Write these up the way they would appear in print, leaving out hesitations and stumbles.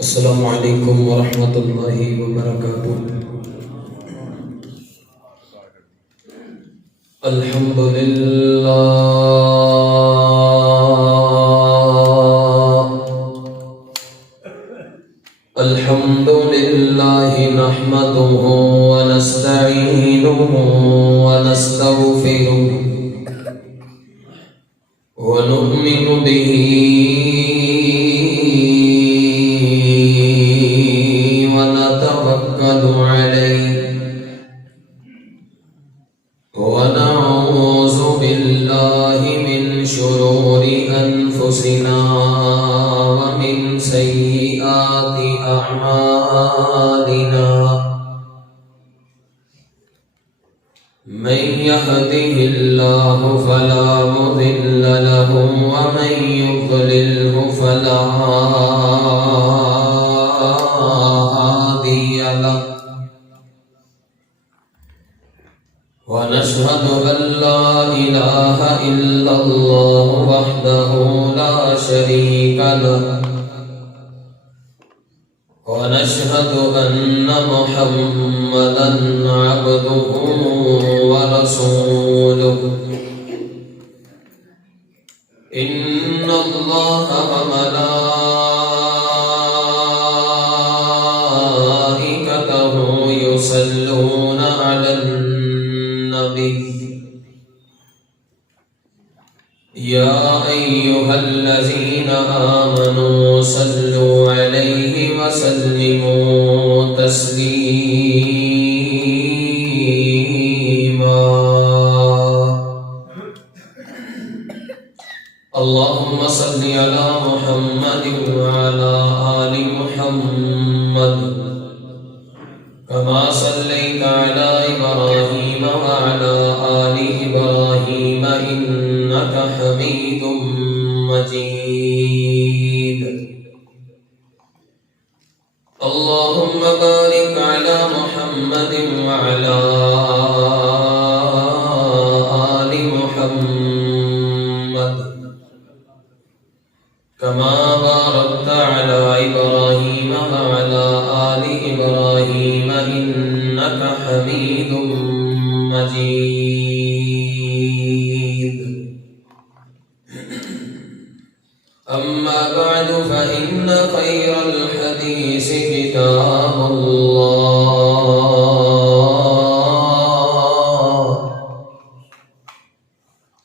السلام علیکم ورحمۃ اللہ وبرکاتہ۔ الحمد للہ الحمد للہ نحمده ونستعینه ونستغفره ونؤمن به ونتوكل عليه ونعوذ بالله من شرور أنفسنا ومن سيئات أعمالنا من يهده الله فلا مضل له ومن يضلله فلا هادي له ونشهد أن لا إله إلا الله وحده لا شريك له ونشهد أن محمدا عبده ورسوله إن الله وملائكته يصلون على النبي يا أيها الذين آمنوا صلوا عليه وسلموا تسليما اللهم صل على محمد وعلى آل محمد كما صليت على إبراهيم وعلى آل إبراهيم إنك حميد مجيد اللهم بارك على محمد وعلى آل محمد كما باركت على إبراهيم وعلى آل إبراهيم إنك حميد مجيد أما بعد فإن خير الحديث كتاب الله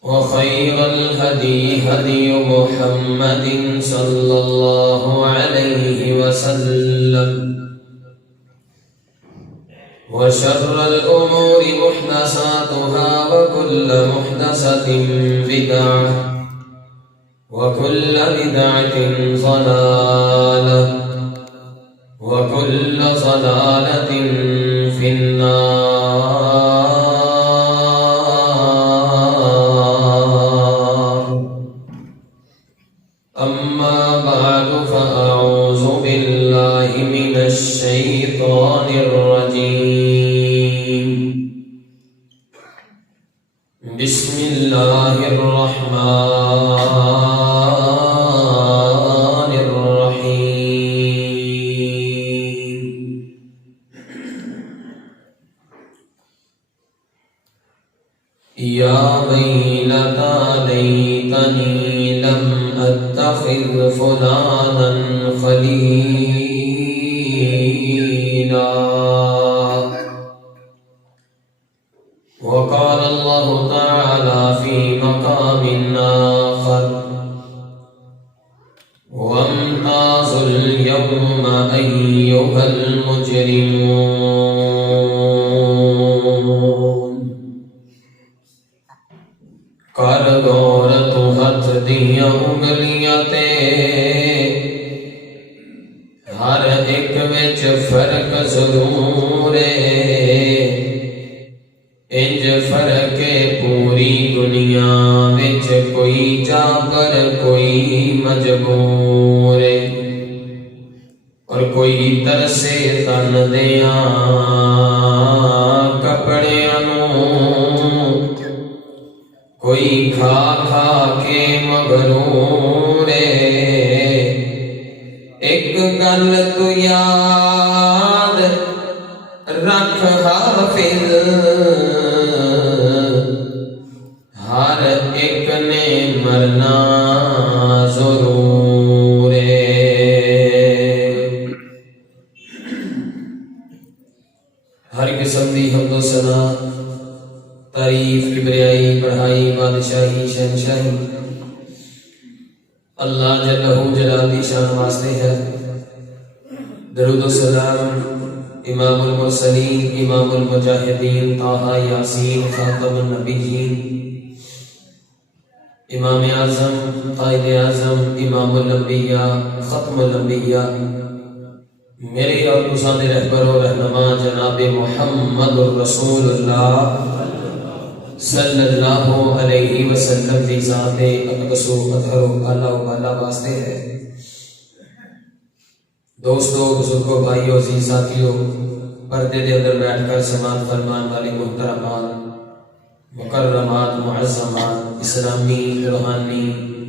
وخير الهدي هدي محمد صلى الله عليه وسلم وشر الأمور محدثاتها وكل محدثة بدعة وكل بدعة ضلالة وكل ضلالة في النار أما بعد فأعوذ بالله من الشيطان الرجيم بسم الله الرحمن الرحيم يا ويلتى ليتني لم أتخذ فلانا خليلا وقال الله تعالى في مقام آخر وامتازوا اليوم أيها المجرمون کر غور تو ہاتھ دیاں انگلیاں تے ہر ایک وچ فرق ضرور ہے انج فرق پوری دنیا وچ کوئی جابر کوئی مجبور اور کوئی ترسے تن دیاں کپڑیاں نوں کوئی کھا کھا کے مغرور ایک گل تو یاد رکھ حافظ، ہر ایک نے مرنا ضرور ہے۔ ہر قسم دی حمد و ثنا، تعریف، کبریائی، بڑھائی، بادشاہی، شہنشاہی اللہ جلہ جلال دی شان واسطے ہے۔ درود و سلام امام المرسلین، امام المجاہدین، طٰہٰ یاسین، خاتم النبیین، امام اعظم، قائد اعظم، امام الانبیاء، ختم الانبیاء، میرے اور تساں دے رہبر و رہنما جناب محمد الرسول اللہ صلی اللہ علیہ وسلم دی ذات اقدس و اطہر و اعلیٰ و بالا واسطے ہے۔ دوستو، بزرگوں، بھائیو، عزیز ساتھیو، پردے دے اندر بیٹھ کر سماعت فرمان والے محترمات، مکرمات، معظمات، اسلامی، روحانی،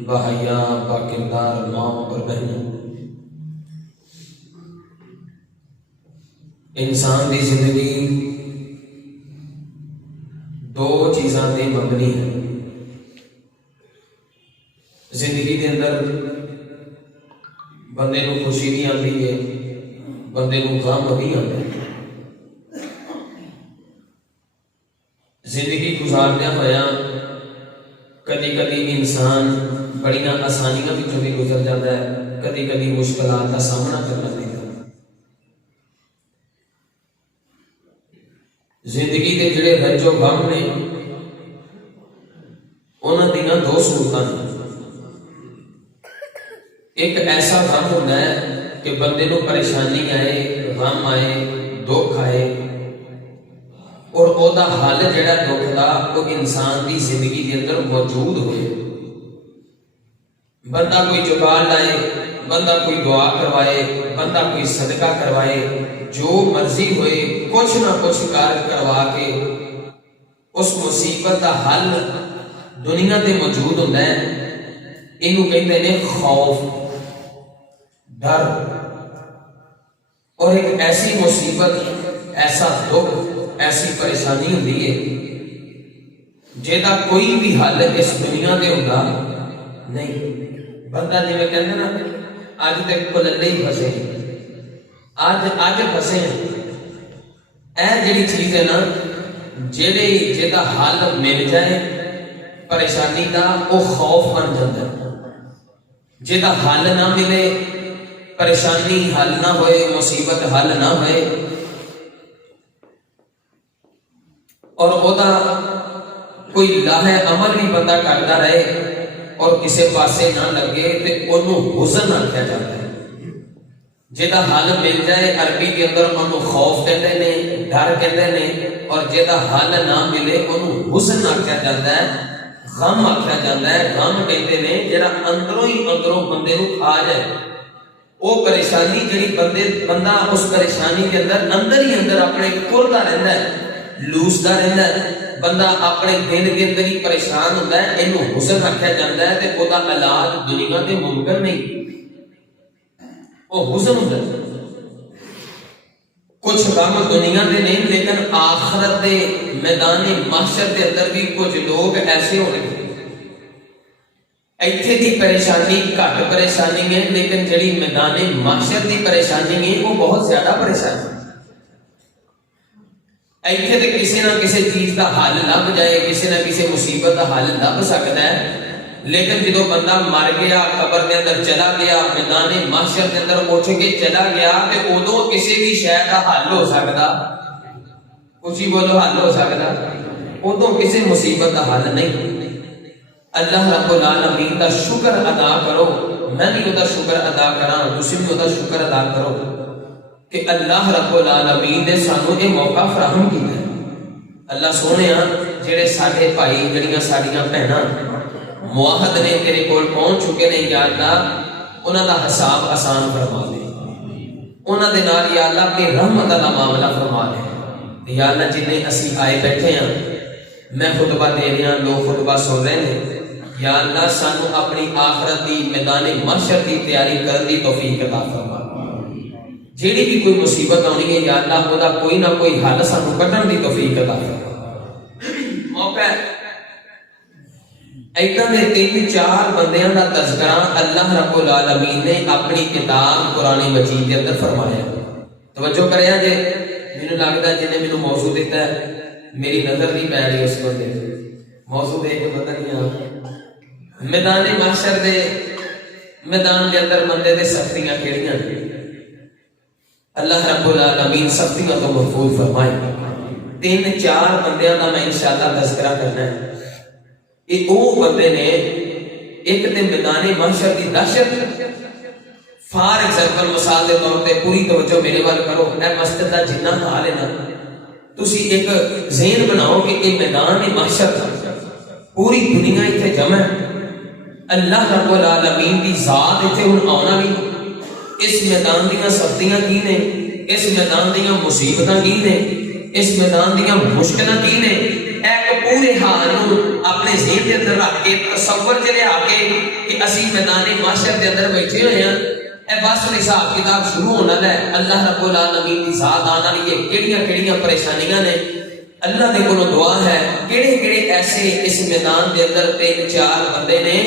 باحیا، باکردار ماں اور بہنوں، انسان دی زندگی دو چیزاں تے مبنی ہے۔ زندگی دے اندر بندے نو خوشی بھی آتی ہے، بندے نو غم بھی آتا ہے۔ زندگی گزاردیا ہویا کدی کدی انسان بڑیاں آسانیاں وچوں بھی گزر جاتا ہے، کدی کدی مشکلات کا سامنا کرنا پڑتا ہے۔ زندگی دے جڑے رنج و غم نے انہاں دیاں دو صورتاں نے۔ ایک ایسا غم ہوتا ہے کہ بندے نو پریشانی آئے، غم آئے، دکھ آئے، اور او دا حل جڑا دکھ دا وہ انسان دی زندگی دے اندر موجود ہوئے۔ بندہ کوئی جگال لائے، بندہ کوئی دعا کروائے، بندہ کوئی صدقہ کروائے، جو مرضی ہوئے کچھ نہ کچھ کار کروا کے اس مصیبت دا حل دنیا تے موجود ہوتا ہے۔ اینو کہتے ہیں خوف، ڈر، اور ایک ایسی مصیبت، ایسا دکھ، ایسی پریشانی ہوتی ہے جیدا کوئی بھی حل اس دنیا دے ہوتا نہیں۔ بندہ جی میں کہنا نا آج تک کلندے ہی پھسے، آج پھسے ہیں۔ اے جڑی چیز ہے نا جیدا حل مل جائے پریشانی دا وہ خوف بن جاتا ہے، جیدا حل نہ ملے، پریشانی حل نہ ہوئے، مصیبت حل نہ ہوئے، اور او دا کوئی لاہ عمل بھی بندہ کرتا رہے اور کسے پاسے نہ لگے تے انہوں حزن آکھیا جاتا ہے۔ جیدا حل مل جائے عربی کے اندر انہوں خوف کہتے ہیں، ڈر کہتے ہیں، اور جیدا حل نہ ملے انہوں حزن آکھیا جاتا ہے، غم آکھیا جاتا ہے۔ غم کہتے ہیں جیڑا اندروں ہی اندروں بندے نو کھا جائے، وہ پریشانی جڑی بندہ اس پریشانی کے اندر ہی اندر اپنے کھلتا رہتا ہے، لوسدا رہتا ہے، بندہ اپنے دل کے اندر ہی پریشان ہوتا ہے، اینو حزن آکھیا جاتا ہے تے او دا علاج دنیا تے ممکن نہیں، وہ حزن ہوتا ہے۔ کچھ غم دنیا دے نہیں لیکن آخرت دے میدان محشر دے اندر بھی کچھ لوگ ایسے ہونے ایتھے دی پریشانی گھٹ پریشانی ہے، لیکن جڑی میدان محشر دی پریشانی ہے وہ بہت زیادہ پریشانی ہے۔ ایتھے تے کسی نہ کسی چیز دا حل لب جائے، کسی نہ کسی مصیبت دا حل لب سکتا ہے، لیکن جدو بندہ مر گیا، قبر دے اندر چلا گیا، میدان محشر دے اندر اٹھ کے چلا گیا تے ادو کسی بھی شے دا حل ہو سکتا، اچھی بولو حل ہو سکتا، ادو کسی مصیبت دا حل نہیں۔ اللہ رب العالمین دا شکر ادا کرو، میں بھی ادا شکر ادا کراں، تسی بھی ادا شکر ادا کرو کہ اللہ رب العالمین نے سانو یہ موقع فراہم کیتا ہے۔ اللہ سونے جڑے ساڈے بھائی، جڑیاں ساڈیاں بہناں معاہد نے تیرے کول پہنچ چکے نے، یا اللہ انہاں دا حساب آسان فرما دے، انہاں دے نال یا اللہ اپنی رحمت دا معاملہ فرما دے۔ یا اللہ جنہیں اسی آئے بیٹھے ہیں، میں خطبہ دے رہا، لوگ خطبہ سن رہے ہیں، یا اللہ سانو اپنی آخرت دی میدان محشر دی تیاری کرن دی توفیق عطا فرما۔ جیڑی بھی کوئی مصیبت آنی ہے یا اللہ وہ کوئی نہ کوئی حل سانو کڈن دی توفیق عطا فرما۔ موقع ایدہ میں 3-4 بندیاں دا تذکرہ اللہ رب العالمین نے اپنی کتاب قرآن مجید کے اندر فرمایا۔ توجہ کرے جے، مینوں لگدا جنہیں مینوں موضوع دیتا ہے میری نظر نہیں پی رہی اس بندے موضوع دے کے پتہ نہیں آ میدان محشر دے میدان کے اندر بندے دے سختیاں کیڑیاں نے؟ اللہ رب العالمین سختیاں تو محفوظ فرمائے۔ 3-4 بندیاں دا میں انشاءاللہ تذکرہ کرنا ہے۔ یہ وہ بندے نے ایک تے میدان محشر کی دہشت، فار ایگزامپل مثال دے طور پہ پوری توجہ میرے وال کرو، اے مسجد دا جنہ حال ہے نا، تسی ایک ذہن بناؤ کہ یہ میدان محشر پوری دنیا اتنے جمع ہے، اللہ رب العالمین کی ذات اتنے ہن آنا بھی، اس میدان دیاں سختیاں کی نے، اس میدان دیاں مصیبتاں کی نے، اس میدان دیاں مشکلاں کی نے، ایک پورے حال اپنے ذہن کے اندر رکھ کے تصور چ لیا کے کہ اسی میدان محشر کے اندر بیٹھے ہوئے ہیں، اے بس حساب کتاب شروع ہونا ہے، اللہ رب العالمین کی ذات آنا لیے کیڑیاں کیڑیاں پریشانیاں نے۔ اللہ دے کولوں دعا ہے کیڑے کیڑے ایسے اس میدان دے اندر 3-4 بندے نے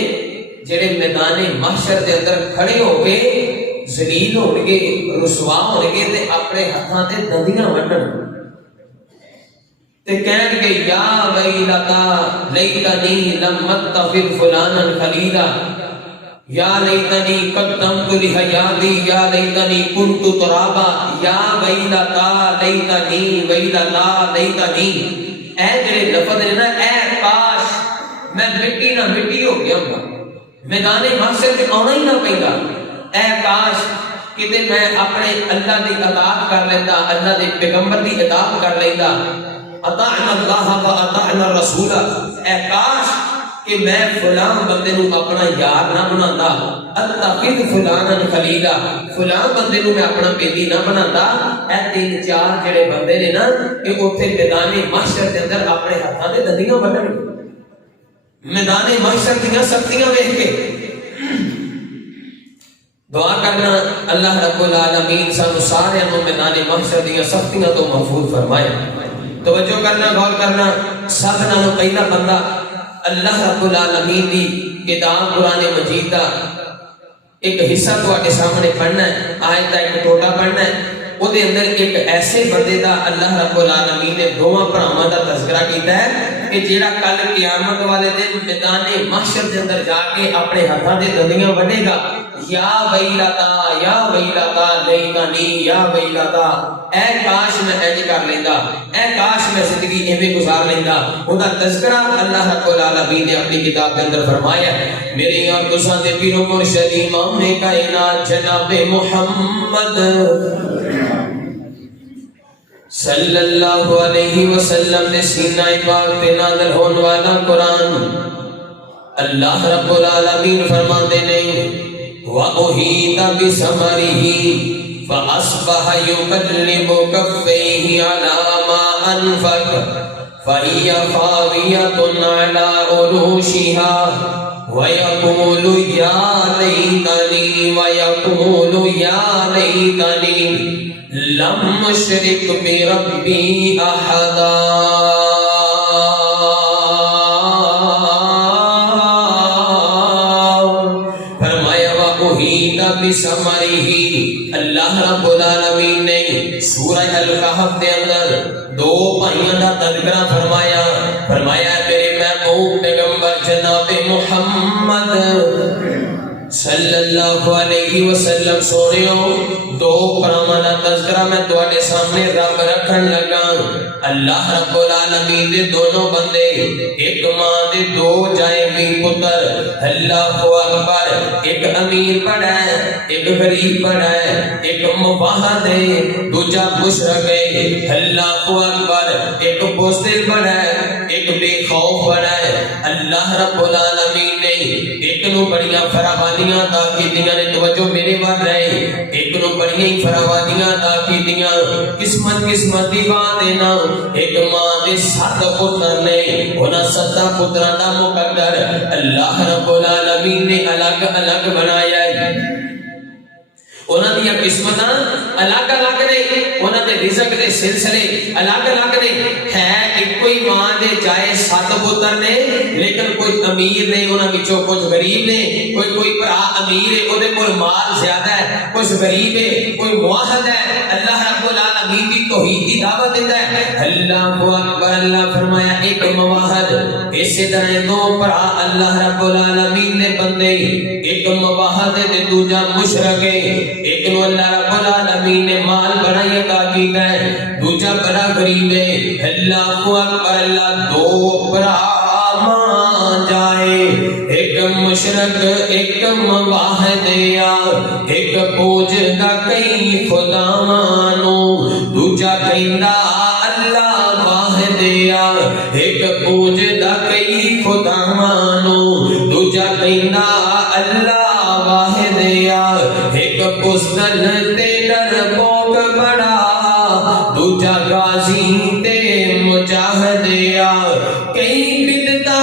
جڑے میدان محشر دے اندر کھڑے ہو کے ذلیل ہون گے، رسوا ہون گے تے اپنے ہاتھاں تے دندیاں وڈن تے کہن گے یا ویلتا لیتنی لم اتخذ فلانا خلیلا، یا لیتنی قدمت لحیاتی، یا لیتنی کنت ترابا، یا ویلتا لیتنی ویلتا لیتنی۔ اے جڑے لفظ ہے نا، اے کاش میں مٹی نہ مٹی ہو گیا ہوں، میدان محشر تے آنا ہی نہ پیندا، اے کاش کتے میں اپنے اللہ دی اطاعت کر لیتا، اللہ دے پیغمبر دی اطاعت کر لیتا، اطعنا اللہ و اطعنا الرسول، اے کاش کہ میں فلان بندے نو اپنا یار نہ بناتا، اتخذ فلانا خلیلا، فلان بندے نو میں اپنا بیلی نہ بناتا۔ اے 3-4 جڑے بندے نے نا کہ اوتھے میدان محشر دے اندر اپنے ہاتھاں تے دندیاں وڈن گے، میدان محشر دیاں سختیاں ویکھ کے۔ دعا کرنا اللہ رب العالمین سانو سارے نو میدان محشر دیاں سختیاں تو محفوظ فرمائے۔ توجہ کرنا، غور کرنا، سب نالوں پہلا بندہ اللہ رب العالمین دی کتاب قرآن مجید دا ایک حصہ تواڈے سامنے پڑھنا ہے، آیت دا ایک ٹوٹا پڑھنا ہے، او دے اندر ایک ایسے بندے دا اللہ رب العالمین نے دوواں بھراواں دا تذکرہ کیتا ہے کہ جیڑا کل قیامت والے دن میدان محشر دے اندر جا کے اپنے ہاتھاں دے دندیاں وڈے گا، یا ویلتا یا ویلتا لیتنی یا ویلتا، اے کاش میں انج کر لیندا، اے کاش میں زندگی ایویں گزار لیندا۔ اوندا تذکرہ اللہ رب العالمین نے اپنی کتاب کے اندر فرمایا ہے۔ میرے اور تساں دے پیر و مرشد امام کائنات جناب محمد صلی اللہ علیہ وسلم نے سینہ پاک تے نازل ہون والا قرآن اللہ رب العالمین فرماندے نے وَأُحِيطَ بِثَمَرِهِ فَأَصْبَحَ يُقَلِّبُ كَفَّيْهِ عَلَى مَا أَنفَقَ فَهِيَ خَاوِيَةٌ عَلَى عُرُوشِهَا وَيَقُولُ يَا لَيْتَنِي وَيَقُولُ يَا لَيْتَنِي لَمْ أُشْرِكْ بِرَبِّي أَحَدًا۔ اللہ رب العالمین نے سورہ الکہف دے اندر 2 بھائیاں دا تذکرہ فرمایا، فرمایا میرے محبوب پیغمبر جناب محمد صلی اللہ علیہ وسلم سونیو 2 بھراواں دا تذکرہ میں تواڈے سامنے رب رکھن لگا۔ اللہ رب العالمین دے دونوں بندے، ایک ماں دے 2 جائے بھی پتر، اللہ اکبر، ایک امیر بڑا ہے، ایک غریب بڑا ہے، ایک مباہد ہے، دوجا مشرک ہے، اللہ اکبر، ایک بزدل بڑا ہے، ایک بے خوف بڑا ہے۔ اللہ رب العالمین نے ایک نو بڑیاں فراوانیاں عطا کیتیاں نے، توجہ میرے وال رہے، ایک نو بڑیاں فراوانیاں عطا کیتیاں، قسمت قسمت دی بات ہے نا۔ ایک ماں دے 7 پتر نے، انہاں 7 پتراں دا مقدر اللہ رب العالمین نے الگ الگ بنایا ہے۔ انہاں دی قسمتاں الگ الگ نے، انہاں دے رزق دے سلسلے الگ الگ نے. ہے ایک کوئی ماں دے جائے 7 پتر نے، لیکن کوئی امیر نے انہاں وچوں، کچھ غریب نے. کوئی بھرا امیر ہے، اودے کول مال زیادہ ہے، کچھ غریب ہے، کوئی موحد ہے. اللہ رب العالمین دی توحید کی دعوت دیتا ہے. اللہ اکبر. اللہ فرمایا ایک موحد. اسی طرح دو بھرا اللہ رب العالمین نے بندے، ایک موحد ہے دوجا مشرک ہے. ایک نو اللہ رب العالمین نے مال بڑا عطا کیتا ہے، دوجا بڑا غریب ہے. اللہ اکبر. اللہ دو بھرا ماں جائے، ایک مشرک ایک موحد یا ایک پوجدا کئی خداواں نو، دوجا کہندا اللہ واحد یا ایک پوجدا کئی خداواں نو، دوجا کہندا اللہ واحد یا ایک پستل تے ڈرپوک بڑا، دوجا غازی تے مجاہد یا کئی بدتا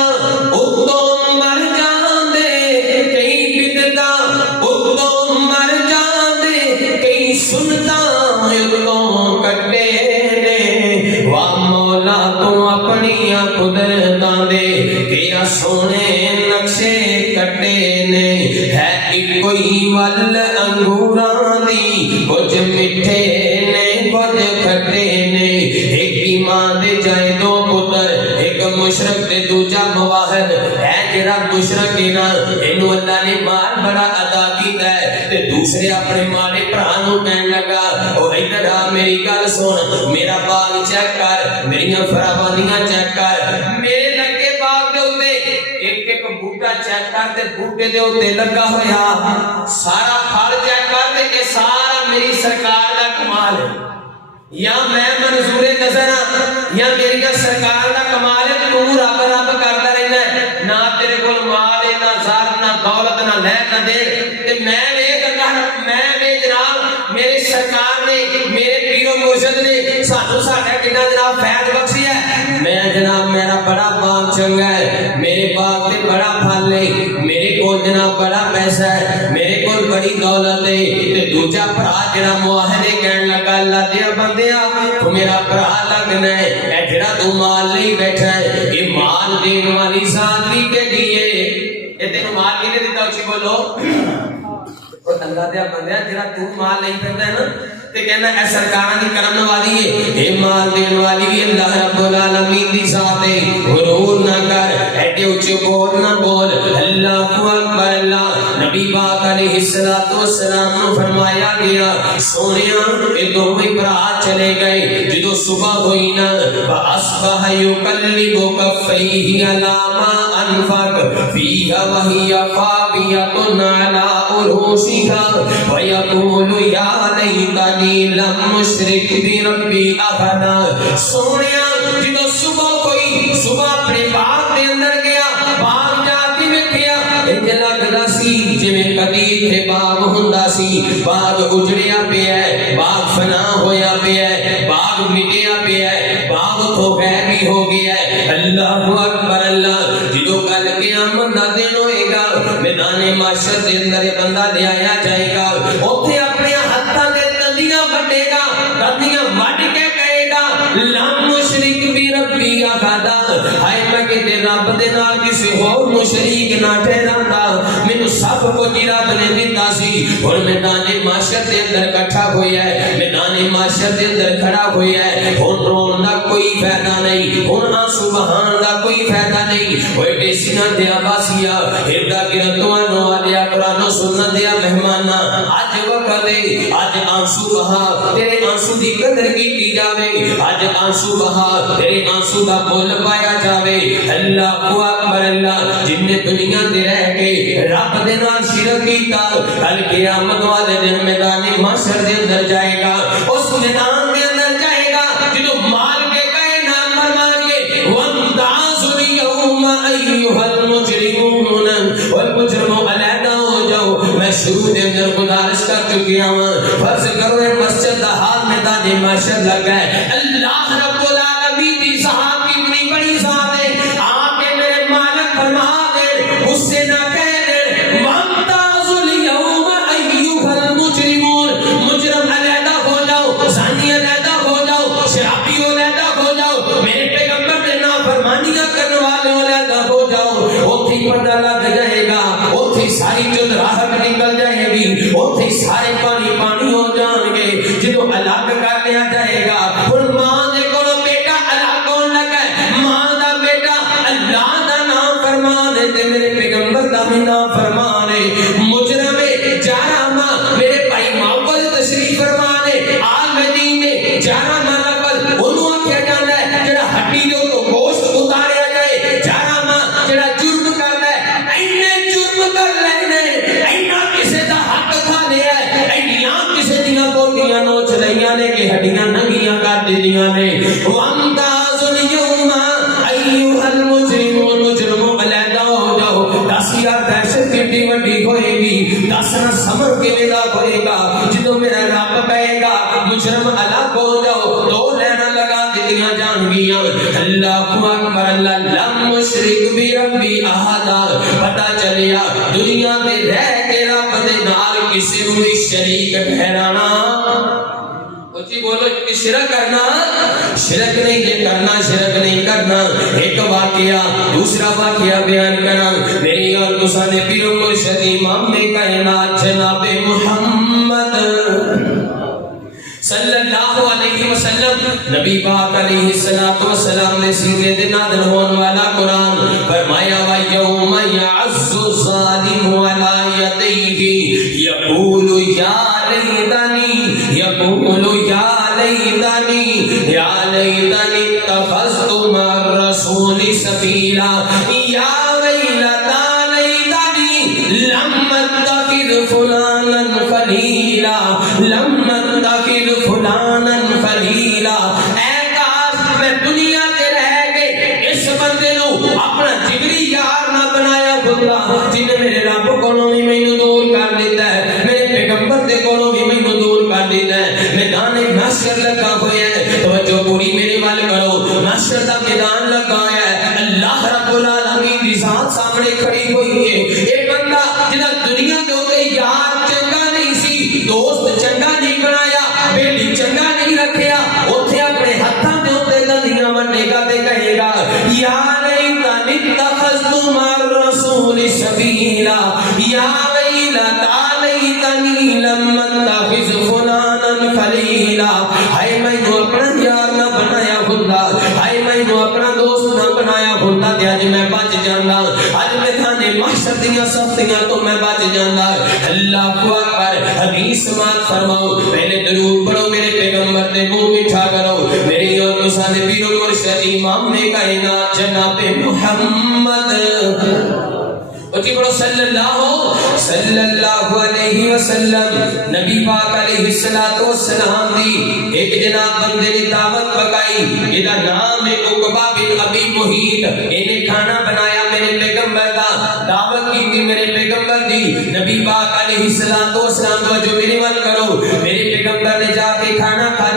اتوں مر جاندے، کئی بدتا اتوں مر جاندے، کئی سنتا اتوں کٹے نے. واہ مولا تو اپنی قدرتاں دے کیا سونے نقشے کٹے نے. ہے ایک کوئی ول انگوراں دی، کچھ میٹھے نے کچھ کھٹے نے. ایک دی ماں دے جائے 2 پتر، ایک مشرک تے دوجا موحد. ہے جڑا مشرک ہے نا، اینو اللہ نے مال بڑا عطا کیتا ہے، تے دوسرے اپنے مالے بھرا نو کہن لگا او ادھر آ میری گل سن، میرا باغ چیک کر، میریاں فراوانیاں چیک کر، میرے لگے باغ دے اوتے ایک ایک بوٹا چیک کر، تے بوٹے دے اوتے لگا ہویا سارا پھل چیک کر، تے اے سارا میری سرکار دا کمال ہے. یا میں منظور نظر ہاں، یا میری سرکار دا کمال ہے. تو رب رب کرتا رہنا ہے، نہ تیرے کول مال ہے، نہ زر، نہ دولت، نہ لے نہ دے. تے میں ویکھ اللہ، میں جناب میرے سرکار نے، میرے پیر و مرشد نے سانو ساڈا کتنا جناب فیض بخشی ہے. میں جناب میرا بڑا باغ چنگا ہے، میرے باغ تے بڑا پھل ہے، میرے کول جناب بڑا پیسہ ہے، میرے کول بڑی دولت ہے. تے دوجا بھرا جڑا موحد ہے کہن لگا اللہ دے بندیا تو میرا بھرا لگنا ہے، اے جڑا تو مال نہیں بیٹھا ہے، یہ مال دین والی ذات بھی کہ دیے. اے تینوں مال کنے دیتا اچھی بولو؟ اور اللہ دے بندیا جڑا تو مال نہیں کرتا ہے نا، تے کہنا اے سرکاراں دی کرم والی ہے، اے مال دین والی بھی اللہ رب العالمین دی ذات ہے. غرور نہ کر، ایڈے اونچے بول نہ بول. اللہ اکبر. اللہ نبی پاک علیہ الصلوۃ والسلام نے فرمایا گیا سونیا اے دوویں بھرا چلے گئے. جدو صبح ہوئی نا فاصبح یقلب کفیہ علی ما انفق فیہا وہی خاویۃ علی عروشہا ویقول یا لیتنی لم اشرک بربی احدا. سونیا جدو صبح ہوئی، صبح اپنے باغ دے اندر گیا، باغ جا کے ویکھیا انج لگدا سی جویں کدی تے باغ ہوندا سی. باغ اجڑیا پیا ہے، باغ فنا ہویا پیا ہے، باغ مٹیا پیا ہے، باغ تو غائب ہی ہو گیا ہے. اللہ اکبر. اللہ جدو کل قیامت دا دن ہوئے گا، میدان محشر دے اندر یہ بندہ لے آیا جائے گا، اوتھے اپنے ہتھاں دے دندیاں وڈے گا، دندیاں وڈ کے کہے گا لم مشرک بربی احدا. ہائے میں کہ رب دے نال کسی ہور نو شریک نہ ٹھہراندا، مینوں سب کچھ رب نے دتا سی. ہن میدان محشر دے اندر اکٹھا ہویا ہے، میدان محشر دے اندر کھڑا ہویا ہے. ہن رون دا کوئی فائدہ نہیں، ہن آنسو بہان دا کوئی فائدہ نہیں. اوے ڈیسیاں دے آباسیا ہردا گرتواں نو والیا قرآن و سنت دے مہماناں اج وقت ہے، اج آنسو بہا، تیرے آنسو دی قدر کیتی جاوے، اج آنسو بہا، تیرے آنسو دا مول پایا جاوے. اللہ اکبر. اللہ جن نے دنیا تے رہ کے رب دے نال شرک کیتا، کل قیامت والے دن میدان محشر دے اندر جائے گا. اس میدان دے اندر جائے گا جدو مال کے کہے نام فرمان کے وامتاز اليوم ایھا المجرمون، والمجرمون علیحدہ ہو جاؤ. میں شروع دے اندر گزارش کر چکیا ہوں، فرض کرو ایک مسجد دا حال میدان محشر لگا ہے. اللہ رب العالمین دی ذات کتنی بڑی ذات ہے، آ کے میرے مالک فرما دے، غصے نہ کہہ دے وامتاز اليوم ایھا المجرمون سارے پانی پانی ہو جان گے جدو الگ کر لیا جائے گا ہن ماں دے کولوں بیٹا الگ ہون لگا ہے ماں دا بیٹا اللہ دا نام فرمان ہے تے میرے پیغمبر دا بھی نام فرمان ہے مجرم جارم میرے بھائی محبت تشریف فرمان ہے آل مدینے جارم لفظ انہوں آکھیا جاندا ہے جڑا ہڈی دے تو گوشت اتاریا جائے جارم جڑا جرم کردا ہے اینے جرم کر لینے اینا کسے دا حق کھا لیا ہے اینیاں کسے دیاں بوٹیاں نوچ لئیاں نے کہ ہڈیاں ننگیاں کر دیاں نے وامتاز اليوم ایھا المجرمون مجرموں علیحدہ ہو جاؤ دس یار دہشت کتنی وڈی ہوئے گی دس نہ سمر کے ویلا ہوئے گا جدو میرا رب کہے گا مجرم الگ ہو جاؤ دو لینا لگا دیتیاں جان گیاں اللہ اکبر اللہ لم مشرک بھی ربی احدا پتہ چلیا دنیا میں رہ کے رب دے نال کسی بھی شریک ٹھہرانا اچھی بولو شرک کرنا شرک نہیں کرنا ایک واقعہ دوسرا واقعہ بیان کرنا میری اور دوسرے پیروں کو شدی امام کائنات جناب محمد صلی اللہ علیہ وسلم نبی پاک علیہ السلام نے سینے دے نازل ہونے والا قرآن فرمایا وَيَوْمَ يَعَزُّ الظَّالِمُ عَلَى يَدَيْهِ يَقُولُ يَا لَيْتَنِي اتَّخَذْتُ مَعَ الرَّسُولِ سَبِيلًا يَا وَيْلَتَىٰ لَيْتَنِي لَمْ أَتَّخِذْ فُلَانًا خَلِيلًا اے کاش میں دنیا تے رہ کے اس بندے نو اپنا جگری یار نہ بنایا ہوتا جن میرے رب کولوں بھی مینوں دور کر دیتا ہے میرے پیغمبر دے کولوں بھی مینوں دور کر دیتا ہے میدان محشر لگا ہوا ہے توجہ پوری میرے وال کرو محشر دا میدان لگا ہوا ہے اللہ رب العالمین دی ذات سامنے کھڑی ہوئی ہے اے بندہ جڑا دنیا دے اوتے یار چنگا نہیں سی دوست چنگا نہیں بنایا بیلی چنگا نہیں رکھیا اوتھے اپنے ہتھاں دے اوتے دندیاں ونڈے گا تے کہے گا یا لیتنی اتخذت مع الرسول سبیلا یا ویلتیٰ لیتنی لم اتخذ فلانا خلیلا ہائے میں نو اپنا یار نہ بنایا ہوتا ہائے میں نو اپنا دوست نہ بنایا ہوتا تے اج میں بچ جاندا اج میں تھانے محشر دیاں سختیاں تو میں بچ جاندا اللہ اکبر حدیث سماعت فرماؤ پہلے درود پڑھو میرے پیغمبر تے منہ میٹھا کرو میری اور تساں پیر و مرشد امام کائنات جناب محمد اٹھی پڑھو صلی اللہ علیہ وسلم نبی پاک علیہ السلام دی ایک جناب بندے نے دعوت پکائی جدا نام ہے عقبہ بن ابی محیط انہیں کھانا بنایا میرے پیغمبر دا دعوت کی تھی میرے پیغمبر دی نبی پاک علیہ السلام تو جو میری ون کرو میرے پیغمبر نے جا کے کھانا کھا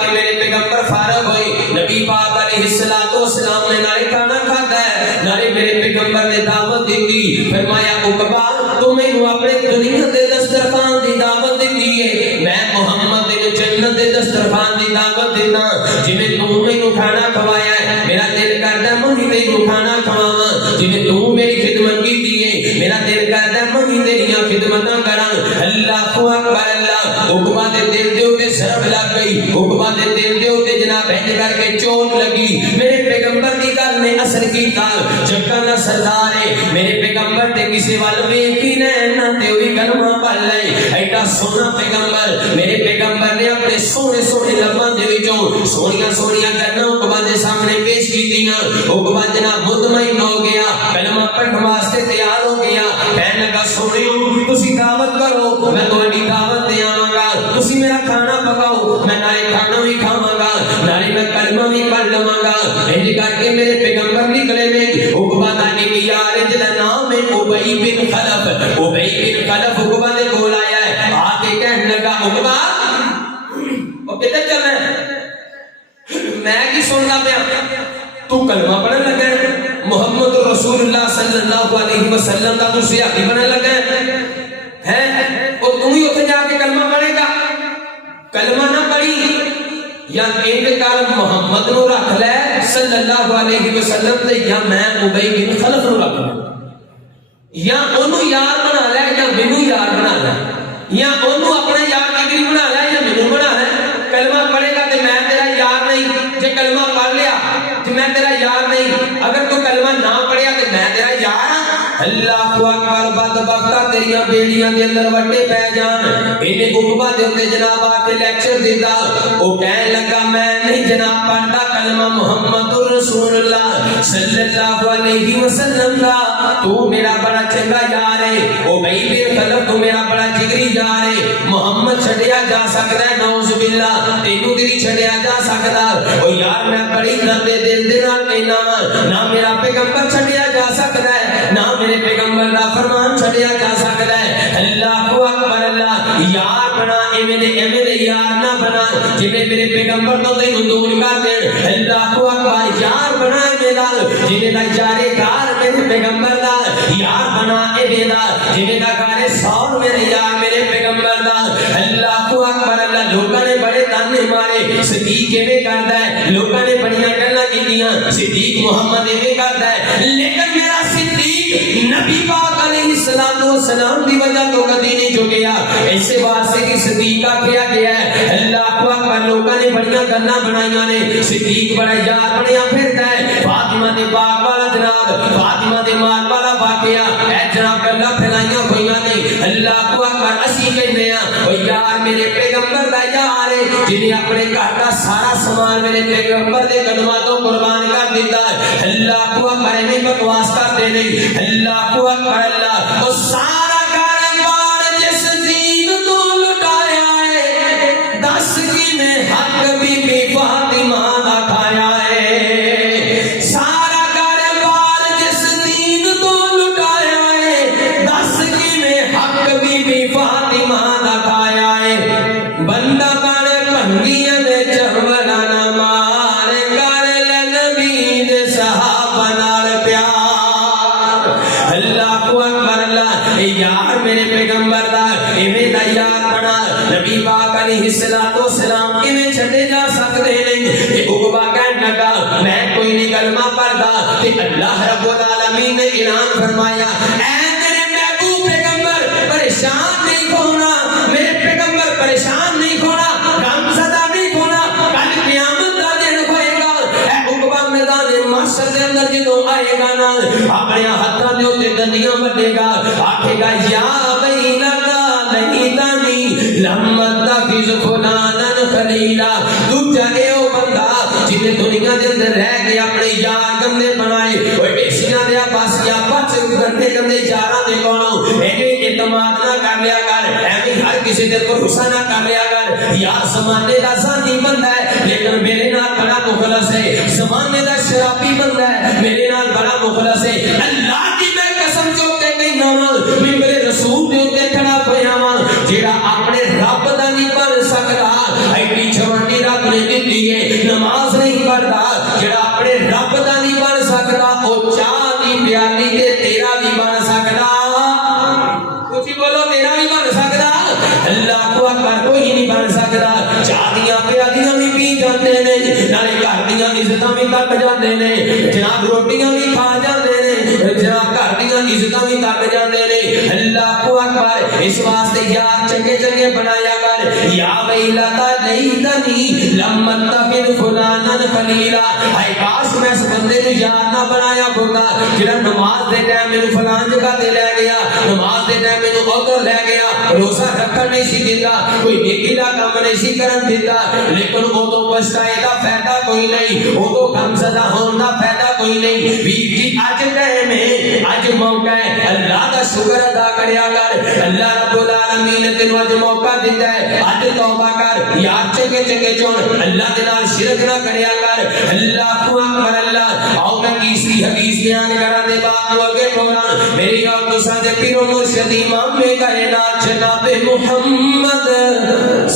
کے میرے پیغمبر فارغ ہوئے نبی پاک علیہ السلام نے نارے کھانا کھاتا ہے نارے میرے پیغمبر نے دعوت دیتی فرمایا عقبہ تمہیں اپنے دنیا دے دسترخوان دی دعوت دیتی ہے میں محمد نے جنت دے دسترخوان دی دعوت دینا جنہیں تو میں کھانا کھوایا ہے میرا دل کرتا ہے میں تینوں کھانا کھواواں جنہیں تو میری خدمت کی ہے میرا دل کرتا ہے میں تیریاں خدمتاں کراں اللہ اکبر اللہ عقبہ دے دل دے اوتے سرب لگ گئی عقبہ دے دل دے اوتے جناب ہنج کر کے چوٹ لگی میرے پیغمبر دی گل نے اثر کیتا جگہ نہ سردار ہے میرے پیغمبر تے کسے وال ویکھی نہ تے وی کلمہ پڑھ لے ایڈا سونا پیغمبر میرے پیغمبر نے اپنے سونے سونے لباں دے وچوں سونیاں سونیاں گلاں عقبہ دے سامنے پیش کیتیاں عقبہ جناب مطمئن ہو گیا کلمہ پڑھن واسطے تیار ہو گیا کہنے لگا سونیو تسی دعوت کرو میں تہاڈی دعوت تے آواں گا تسی میرا کھانا پکاؤ میں نالے کھانا بھی کھاواں گا نالے میں کلمہ بھی پڑھ لواں گا انج کر کے میرے پیغمبر نکلے نے عقبہ دا یار جدا نام ہے ابی بن خلف عقبہ دے کول آیا ہے آ کے کہنے لگا عقبہ او کدھر چل رہا ہے میں کی سننا پیا تو کلمہ پڑھن لگا ہے محمد رسول اللہ صلی اللہ علیہ وسلم دا تو صحابی بننے لگا ہے اور تم ہی اوتھے جا کے کلمہ پڑھے گا کلمہ نہ پڑھی یا ایک کال محمد نو رکھ لے صلی اللہ علیہ وسلم تے یا میں ابی بن خلف نو رکھ لے یا انہوں یار بنا لے یا مینوں یار بنا لے یا انہوں اپنا یار جگری بنا لیا یا مینوں بنا لیا. کلمہ پڑھے گا تو میں تیرا یار نہیں، جے کلمہ پڑھ لیا تو میں تیرا یار نہیں. اگر تو کلمہ نہ پڑھیا تو میں تیرا یار ہاں. اللہ اکبر. بدبختہ تیریاں بیڑیاں دے اندر وٹے پہ جان. انہیں عقبہ دے اندر جناب آ کے لیکچر دیتا. وہ کہنے لگا میں نہیں جناب پڑھتا کلمہ محمد رسول اللہ صلی اللہ علیہ وسلم کا. تو میرا بڑا چنگا یار ہے. او بھائی میرے خلق تو میرا بڑا جگری یار ہے. محمد چھڑیا جا سکتا ہے نعوذ باللہ، تینوں دری چھڑیا جا سکتا. او یار میں بڑی نردے دل دے نال کہنا نہ میرا پیغمبر چھڑیا جا سکتا ہے، نہ میرے پیغمبر دا فرمان چھڑیا جا سکتا ہے. اللہ اکبر. اللہ یار بنا ایویں یار نہ بنا جویں میرے پیغمبر تو تینوں دور کر دین. اللہ اکبر. یار بنا ایویں جویں دا یارے کار میرے پیغمبر دا یار بنا ایویں جویں دا کارے سور میرے یار میرے پیغمبر دا. اللہ اکبر. اللہ لوگوں نے بڑے تانے مارے صدیق ایویں کردا ہے، لوگوں نے بڑیاں گلاں کیتیاں صدیق محمد ایویں کردا ہے، لیکن میرا صدیق نبی پاک علیہ السلام دی وجہ تو کبھی نہیں جھکیا. ایسے واسطے کی صدیق کیا گیا ہے. اللہ اکبر. لوگوں نے بڑیاں گلاں بنائیاں نے، صدیق بڑا یار بنیا پھردا ہے. فاطمہ دے باغ والا جناب، فاطمہ دے مال والا واقعہ اے جناب گلاں پھیلائیاں ہوئیاں نے. اللہ اکبر. اسی کہندے ہاں او یار میرے پیغمبر دا یار ہے جنہیں اپنے گھر دا سارا سامان میرے پیغمبر دے قدماں تو قربان کر دیتا ہے. اللہ اکبر. میں بکواس کرتے نہیں. اللہ اکبر. اللہ او سارا کاروبار جس دین تو لٹایا ہے، دس کی میں حق بی بی فاطمہ دا کھایا ہے. سارا کاروبار جس دین تو لٹایا ہے، دس کی میں حق بی بی فاطمہ دا کھایا ہے. بندہ بڑے بھنگیاں دے چولا نہ مار کر لے نبی دے صحابہ نال پیار. اللہ اکبر. اللہ یار میرے پیغمبر دا ایویں دا یار بنا. نبی پاک علیہ السلام ایویں چھڈے جا سکتے نہیں. تے عقبہ کہن لگا میں کوئی نہیں کلمہ پڑھدا. تے اللہ رب العالمین نے اعلان فرمایا اے میرے محبوب پیغمبر پریشان نہیں ہونا، میرے پیغمبر پریشان نہیں ہونا، غم زدہ نہیں ہونا. کل قیامت دا دن ہوئے گا. اے عقبہ میدان محشر دے اندر جدوں آئے گا نا اپنے ہاتھاں دے اوتے دندیاں وڈے گا، آکھے گا یا ویلتا لیتنی لم اتخذ فلانا خلیلا. دوجا اے او بندہ جنے دنیا دے اندر رہ کے اپنے یار گندے بنائے اوے بیسیاں دے پاسیا بچ گندے گندے یاراں دے کولوں ایویں اعتماد نہ کر لیا کر، ایویں ہر کسی دے بھروسہ نہ کر لیا کر. یار زمانے دا ذاتی بندہ ہے لیکن میرے نال بڑا مخلص ہے. زمانے دا شرابی بندہ ہے میرے نال بڑا مخلص ہے. اللہ کی میں قسم چوکے کہنا وا میرے رسول دے اوتے کھڑا ہویا وا جیڑا اپنے رب دا نہیں بن سکدا. ایڈی جوانی رب نے دتی ہے نماز نہیں پڑھدا. جیڑا اپنے رب دا نہیں بن سکدا او چاہ دی پیالی تے تیرا بھی بن سکدا. کچھ بولو تیرا بھی بن سکدا. اللہ کو اکبر. کوئی نہیں بن سکدا. چاہ دیاں پیالیاں بھی پی جاندے نے، نالے گھر دیاں عزتاں بھی تک جاندے نے، جناب روٹیاں بھی کھا جاندے نے، جناب گھر دیاں عزتاں بھی تک جاندے نے. اللہ کو اکبر. اس واسطے یار چنگے چنگے بنایا کر. یا ویلتا لیتنی لم اتخذ فلانا خلیلا. اے کاش میں اس بندے نو یار نہ بنایا ہوتا جڑا نماز دے ٹائم مینوں فلان جگہ تے لے گیا، نماز دے ٹائم مینوں ادھر لے گیا، روزہ رکھن نہیں سی دیندا، کوئی نیکی دا کام نہیں سی کرن دیندا. لیکن اودوں پچھتائے دا فائدہ کوئی نہیں، اودوں غم زدہ ہون دا فائدہ کوئی نہیں. ویر جی اج ٹائم ہے، اج موقع ہے، اللہ دا شکر ادا کریا کر. اللہ رب العالمین نے تینوں اج موقع دتا ہے. اج توبہ کر. یار چنگے چنگے چون اللہ دے نال شرک نہ کریا کر. اللہ اکبر. اللہ آؤ میں تیسری حدیث بیان کراں دے بعد نو اگے ٹھوراں. میری گل تساں دے پیر و مرشد امام کائنات جناب محمد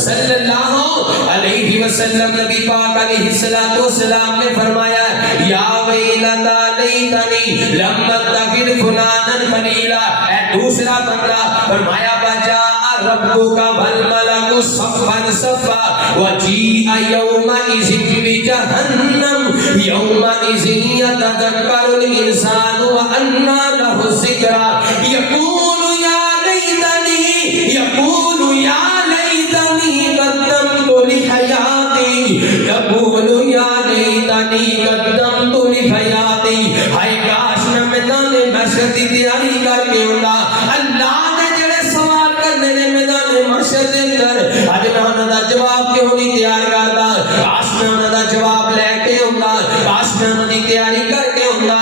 صلی اللہ علیہ وسلم نبی پاک علیہ السلام نے فرمایا یا ویلتا لیتنی لم اتخذ فلانا خلیلا. اے دوسرا بندہ فرمایا بجا ربک والملک صفا صفا وجیء یومئذ بجہنم یومئذ یتذکر الانسان وانى له الذکری یقول یا لیتنی یقول یا لیتنی قدمت لحیاتی، یقول یا لیتنی قدمت لحیاتی، ہائے کاش میں میدان محشر دی تیاری کر کے ہوندا۔ اللہ نے جڑے سوال کرنے نے میدان محشر دے اندر اج میں انہاں دا جواب کیوں نہیں تیار کردا؟ کاش میں انہاں دا جواب لے کے ہوندا، کاش میں انہاں دی تیاری کر کے ہوندا۔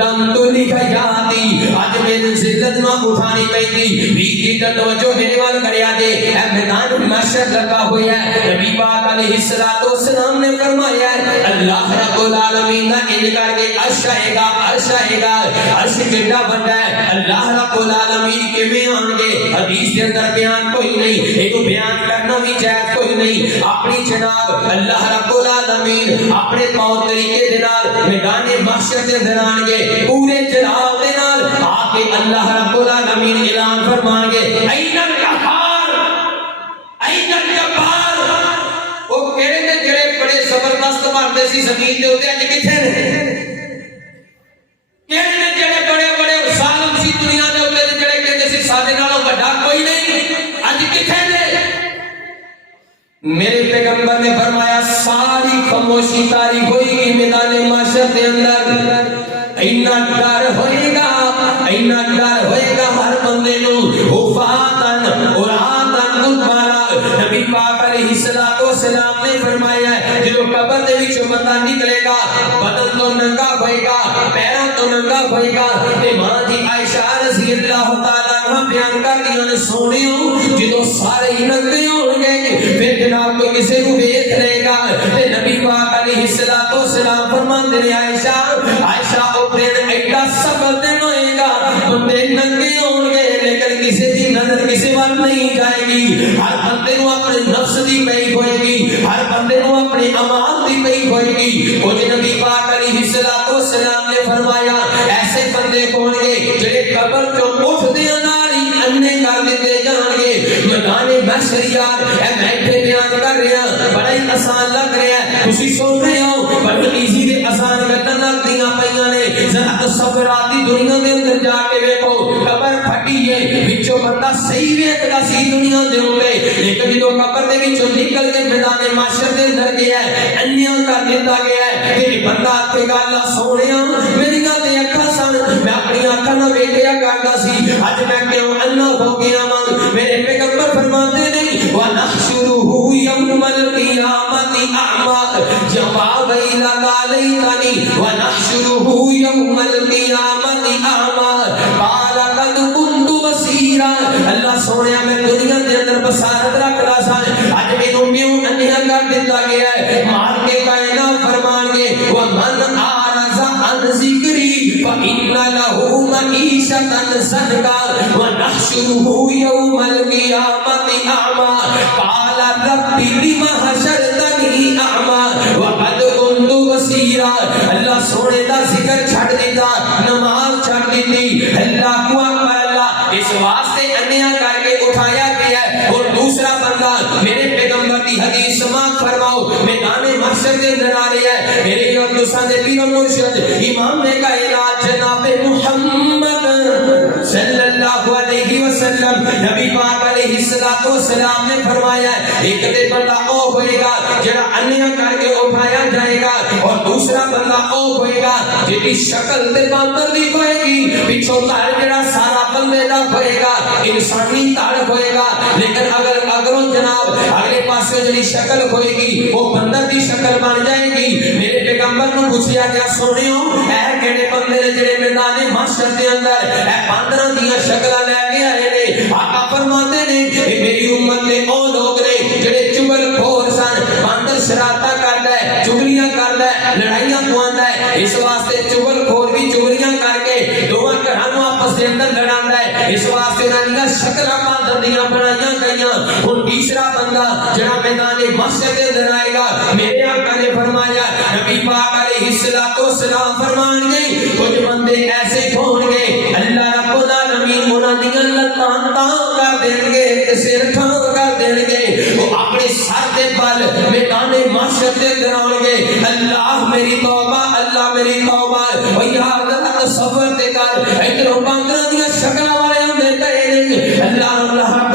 قدمت لحیاتی، اج میری ذلت نہ اٹھانی پیندی، بھی توجہ میرے وال کریا جے، اے میدان محشر لگا ہوا ہے۔ نبی پاک علیہ الصلوۃ والسلام نے فرمایا ہے اللہ رب العالمین دا ان کر کے عرش آئے گا، عرش آئے گا، عرش کتنا بڑا ہے، اللہ رب العالمین کیویں آن گے؟ حدیث کے اندر بیان کوئی نہیں، ایک بیان کرنا بھی جائز کوئی نہیں۔ اپنی جناب اللہ رب العالمین اپنے طور طریقے دے نال میدان محشر دے اندر آن گے، پورے جلال دے نال آ کے اللہ رب العالمین اعلان فرمان گے این القہار، این الجبار، وہ کہڑے نے جڑے بڑے زبردست مارتے سی زمین دے اوتے اج کتھے نے؟ کہڑے نے جڑے بڑے بڑے ظالم سی دنیا دے اوتے جڑے کہندے سی ساڈے نالوں بڑا کوئی نہیں، اج کتھے نے؟ میرے پیغمبر نے فرمایا ساری خاموشی تاری ہوئے گی میدان محشر دے اندر، اینا ڈر ہوئے گا، اینا ڈر ہوئے گا ہر بندے نو، حفاتن عراتن غبارا۔ نبی پاک علیہ الصلوۃ والسلام نے فرمایا ہے جو قبر دے وچوں بندہ نکلے گا بدن تو ننگا ہوئے گا، پیروں تو ننگا ہوئے گا، تے ماں جی عائشہ رضی اللہ تعالی عنہ بیان کردیاں نے سونیو جدوں سارے ہی ننگے ہون گے پھر جناب کوئی کسی کو ویکھ لے گا تے نبی پاک علیہ الصلوۃ والسلام فرماندے نے عائشہ عائشہ او دن ایڈا سخت دن ہوئے گا بندے ننگے ہون گے لیکن کسی دی نظر کسی وال نہیں جائے گی، ہر بندے نو اپنے نفس دی پئی ہوئے گی، ہر بندے نو اپنے اعمال دی پئی ہوئے گی۔ او نبی پاک علیہ الصلوۃ والسلام نے فرمایا ایسے بندے ہون گے جڑے قبر چوں اٹھدے نال ہی انے کر دتے جان گے۔ میدان محشر یار اے میں تے بیان کر رہا بڑا ہی آسان لگ رہا ہے، تسی سن رہے ہو بڑی ایزی تے آسان گلاں لگدیاں پیاں نے۔ ذرا تصورات دی دنیا دے اندر جا کے ویکھو قبر پھٹی ہے وچوں بندہ صحیح ویکھدا سی دنیا دے اوتے، لیکن جدوں قبر دے وچوں نکل کے میدان محشر دے اندر گیا ہے انیاں کر دتا گیا ہے تے بندہ آکھے گا اللہ سونیا میریاں تے اکھاں سن میں اپنی اکھاں نال ویکھیا کردا سی اج میں کیوں انا ہو گیا ہاں؟ میرے پیغمبر فرماتے نے وَنَحْشُرُهُ يَوْمَ الْقِيَامَةِ أَعْمَى جواب لگا لیتنی وَنَحْشُرُهُ يَوْمَ الْقِيَامَةِ أَعْمَى قَالَ قَدْ كُنْتُ بَصِيرًا۔ اللہ سونیا میں دنیا دے اندر بصارت رکھدا سا اج مینوں کیوں انیا کر دتا گیا ہے؟ مار کے کائنات فرمان گے وَمَنْ أَعْرَضَ عَنْ ذِكْرِي فَإِنَّ لَهُ مَعِيشَةً ضَنكًا وَنَحْشُرُهُ يَوْمَ الْقِيَامَةِ أَعْمَى قَالَ رَبِّ لِمَ حَشَرْتَنِي أَعْمَى وَقَدْ كُنْتُ بَصِيرًا۔ اللہ سونے دا ذکر چھڑ دیتا، نماز چھڑ دیتی، اللہ کو اللہ اس واسطے انیا کر کے اٹھایا گیا ہے۔ اور دوسرا بندہ میرے پیغمبر کی حدیث سماعت فرماؤ میدان محشر کے اندر آ رہی ہے میرے اور دوسرا دے پیر و مرشد امام کائنات جناب محمد صلی اللہ علیہ وسلم نبی پاک علیہ الصلوۃ والسلام نے فرمایا ایک تے بندہ او ہوئے گا جڑا انیا کر کے اٹھایا جائے گا اور دوسرا بندہ او ہوئے گا جس کی شکل تے باندر دی ہوئے گی پیچھے تار جڑا سارا بندے دا ہوئے گا انسانی تار ہوئے گا لیکن اگر جناب اگلے پاسے جڑی شکل ہوئے گی وہ بندر دی شکل بن جائے گی۔ میرے پیغمبر نو پوچھیا گیا سنیو اے کیڑے بندے نے جڑے میدان محشر دے اندر اے باندراں دیاں شکلاں لے کے آئے نے؟ آقا فرماتے نے اے میری امت دے او لوگ نے جڑے چغل خور سن، باندر شرارتاں کردا ہے، چغلیاں کردا ہے، لڑائیاں پواندا ہے، اس واسطے چغل خور بھی چغلیاں کر کے دوواں گھراں نوں آپس دے اندر لڑاندا ہے، اس واسطے انہاں دیاں شکلاں باندر دیاں بنائیاں گئیاں۔ ہن تیسرا بندہ جڑا میدان محشر دے اندر آئے گا میرے آقا نے فرمایا نبی پاک علیہ الصلوۃ والسلام فرمان گے کچھ بندے ایسے ہون گے اللہ رب العالمین انہاں دیاں لتاں تاں کر دین گے سر ٹھان کر دین گے وہ اپنے سر دے بل میدان محشر دے اندر آن گے اللہ میری توبہ اللہ میری توبہ او یار تصور تے کر ادھر باندراں دیاں شکلاں والے ہوندے تے اللہ رب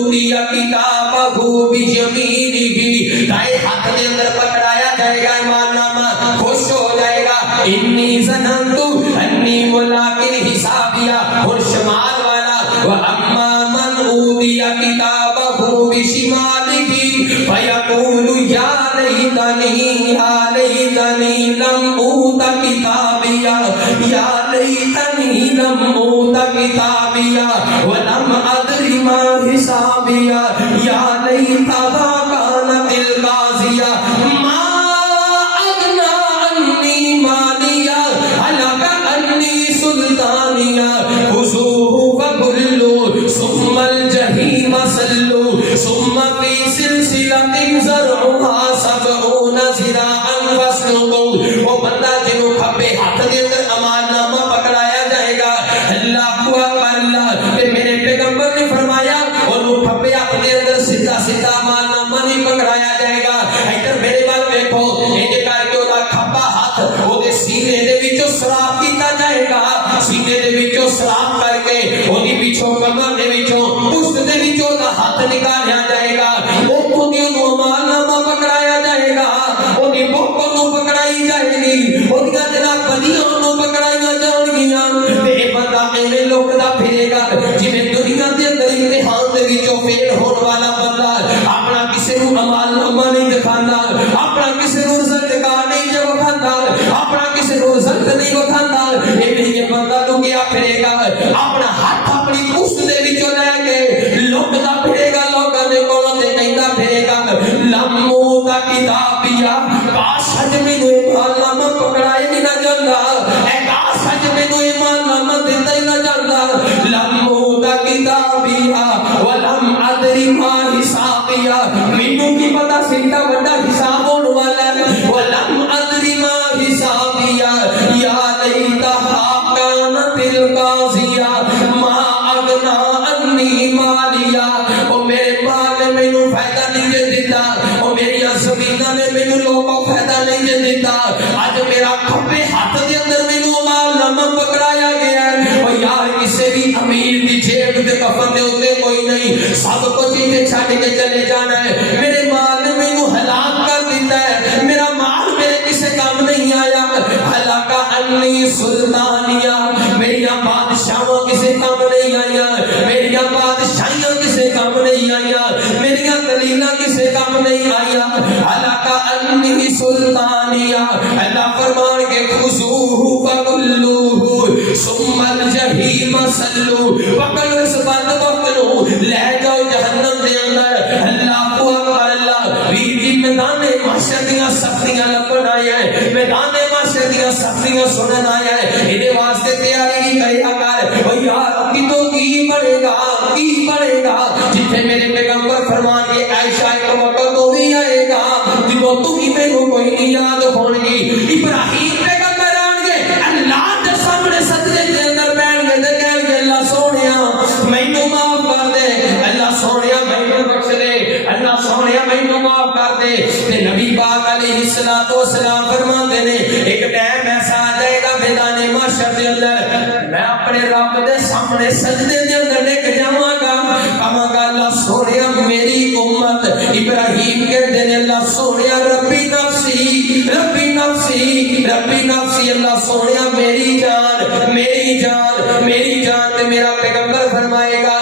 اوتی کتابہ بیمینہ، دائیں ہاتھ کے اندر پکڑایا جائے گا ایمان نامہ، خوش ہو جائے گا، انی ظننت انی ملاق حسابیہ، اور شمال والا واما من اوتی کتابہ بشمالہ فیقول یا لیتنی لم اوت کتابیہ، یا لیتنی لم اوت کتابیہ ولم ادر ما حسابیہ، یا لیتہا کانت القاضیہ ما اغنی عنی مالیہ ہلک عنی سلطانیہ، خذوہ فغلوہ ثم الجحیم صلوہ ثم فی سلسلۃ ذرعہا سبعون ذراعا فاسلکوہ۔ وہ بندہ جنہوں کھپے ہاتھ کے اندر امان نامہ پکڑایا جائے گا، اللہ اکبر اللہ، کہ میرے پیغمبر نے فرمایا اور وہ کھپے ہاتھ کے اندر سیدھا سیدھا امان نامہ نہیں پکڑایا جائے گا۔ ادھر میرے بال دیکھو، یہ کر کے وہ کھپا ہاتھ وہ سینے دے وچوں سراپ کیتا جائے گا، سینے دے وچوں سراپ کر کے اودی پیچھوں کمر دے وچوں پشت دے وچوں دا ہاتھ نکالیا جائے گا، اوتھوں دی نو امان نامہ پکڑایا جائے گا، اودی بوکوں نو پکڑائی جائے گی، اودیاں جناب بدیاں نو پکڑائیاں جان گیاں، تے اے بندہ ایویں لوکدا پھرے گا جویں دنیا دے اندر امتحان دے وچوں فیل ہون والا بندہ اپنا کسے نو امان نامہ نہیں دکھاندا، اپنا کسے نو رزق کا نہیں جو کھاندا، اپنا کسے نو رزق نہیں وکھاندا، ایویں یہ بندہ لوکیا پھرے گا، اپنا ہاتھ اپنی پشت دے وچوں لے کے لوکدا پھرے گا، لوکاں دے کولوں تے کہندا پھرے گا لمو دا کتابیہ، کاش اج مینوں ایمان نامہ پکڑائے ہی نہ جاندا، اے کاش اج مینوں ایمان نامہ دتا ہی نہ جاندا، لمو دا کتابیہ ولم ادری ما حسابیہ، مینوں کی پتہ سیدھا بڑا حساب ہون والا ہے، ولم ادری ما حسابیہ، یا لیتہا کانت القاضیہ ما اغنی عنی مالیہ، او میرے مال نے مینوں فائدہ نہیں دے دیتا، او میری زمیناں نے مینوں لوگوں فائدہ نہیں دے دیتا، اج میرا کھبے ہاتھ دے اندر مینوں مال نامہ پکڑایا گیا ہے، او یار کسے بھی امیر دی جیب دے کفن دے اوتے کوئی نہیں، سب کچھ ہی چھڈ کے چلے جانا ہے، میرے مال نے مینوں ہلاک کر دیتا ہے، میرا مال میرے کسے کام نہیں آیا، ہلاک عنی سلطانیہ، میری بادشاہاں کسے کام نہیں آیا، میری بادشاہیاں کسے کام نہیں آیا، میری دلیلاں کسے کام نہیں آیا، ہلاک عنی سلطانیہ، اللہ فرمان کے خذوہ فغلوہ ثم الجحیم صلوہ، پکڑو اس بند وقت نو لے جاؤ جہنم دے اندر، اللہ اکبر اللہ، ویر جی میدان محشر دیاں سختیاں لبن آیا ہے، میدان محشر دیاں سختیاں سنن آیا ہے، انہیں واسطے تیاری کی کریا کر، او یار کتوں کی بڑھے گا، کی بڑھے گا، جتنے میرے پیغمبر فرمان کے عائشہ ایک وقت تو بھی آئے گا جنہوں تو ہی میں کوئی نہیں یاد ہونگی، ابراہیم پیغمبر آنگے اللہ کے سامنے سجدے کے اندر بیٹھ گئے دے کہہ گئے اللہ سونیا مینوں معاف کر دے، اللہ سونیا مینوں بخش دے، اللہ سونیا مینوں معاف کر دے، تے نبی پاک علیہ الصلوۃ والسلام فرماتے نے ایک ٹائم ایسا آ جائے گا میدان محشر دے اندر میں اپنے رب دے سامنے سجدے دے اندر ڈگ جاواں گا، کہاں گا اللہ سونیا میری امت، ابراہیم کہتے ہیں اللہ سونیا ربی نفسی ربی نفسی ربی نفسی، اللہ سونیا میری جان میری جان میری جان، تے میرا پیغمبر فرمائے گا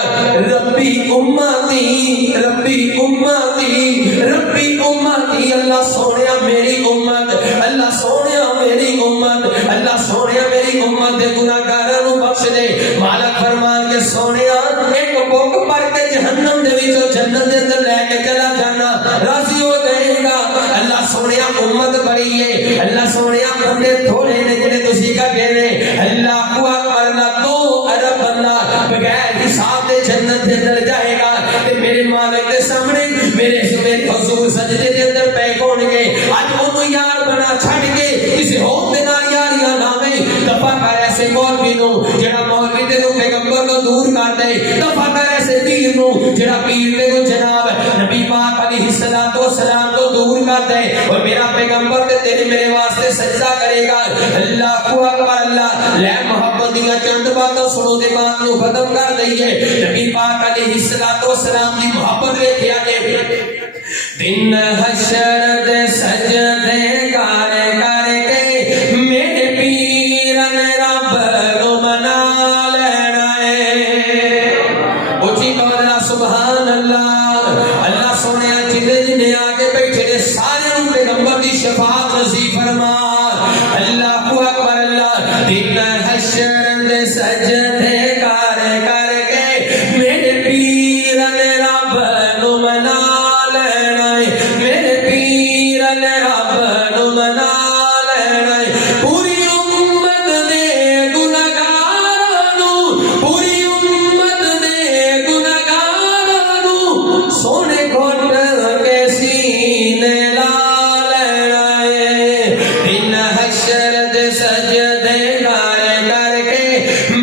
ربی امتی ربی امتی ربی امتی، اللہ سونیا میری امت، اللہ سونیا میری امت، اللہ سونیا میری امت دے گناہگاراں نوں بخش دے، مالک فرمان کے سونیا ایک بک پڑھ کے جہنم دے وچوں جنت دے اندر لے کے چلا جانا راضی ہو جائے گا، اللہ سونیا امت بڑی ہے، اللہ سونیا بندے تھوڑے نے جڑے تسی کا کہنے، اللہ اکبر اللہ 2 ارب بندہ بغیر حساب دے جنت دے اندر جائے گا، تے میرے مالک دے سامنے میرے حضور سجدے دے اندر پے ہون گے، اج اونوں یار بنا چھڈ کے کسے ہور دے نال یاریاں لاویں، دفع کر ایسے مولوی نو جڑا مولوی تے نو پیغمبر نو دور کر دے، دفع کر ایسے پیر نو جڑا پیر تے نو جناب نبی پاک علیہ الصلوۃ والسلام تو دور کر دے اور میرا پیغمبر تے تیرے میرے واسطے سجدہ کرے گا. اللہ اکبر اللہ. لے محبت دیاں چند باتاں سنو دے بات نو ختم کر دئیے. نبی پاک علیہ الصلوۃ والسلام دی محبت ویکھیا جے. دن حشر دے سجدے کر کر کے میرے پیر نے رب نو منا لینا ہے. اونچی بولا سبحان اللہ. اللہ سونے جنے جنے آگے بیٹھے نے سارے نو پیغمبر دی شفاعت نصیب فرما. اللہ اکبر اللہ. دن حشر دے سجدے کر کر کے میرے پیر نے رب نو منا لینا ہے. میرے پیر نے رب نو منا لینا ہے. پوری امت دے گنہگاراں نو پوری امت دے گنہگاراں نو سونے گھٹ کے سینے لا لینا ہے. دن حشر دے سجدے کر کر کے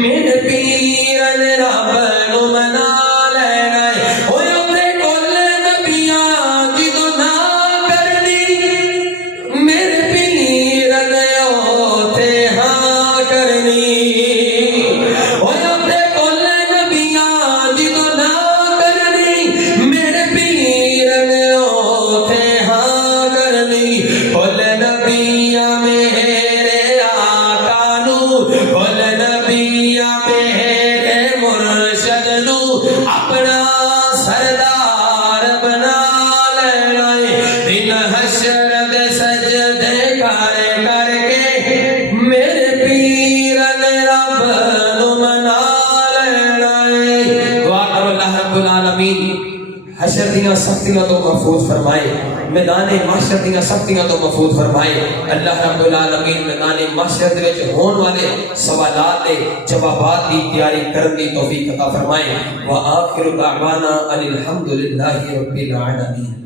میرے پیر نے رب نو منا لینا ہے. اوے اوتے کل نبیاں جدوں نہ کرنی میرے پیر نے اوتے ہاں کرنی. اوے اوتے کل نبیاں جدوں نہ کرنی میرے پیر نے اوتے ہاں کرنی. کل نبیاں میرے آقا نو کل نبیاں میرے مرشد نو اپنا سردار بنا لینا ہے. دن حشر دے سجدے کر کر کے میرے پیر نے رب نو منا لینا ہے. دعا کرو اللہ رب العالمین حشر دیاں سختیاں تو محفوظ فرمائے. میدان محشر دیاں سختیاں تو محفوظ فرمائے. اللہ رب العالمین میدان محشر دے وچ ہون والے سوالات دے جوابات دی تیاری کرن دی توفیق عطا فرمائے. وآخر دعوانا ان الحمد للہ رب العالمین.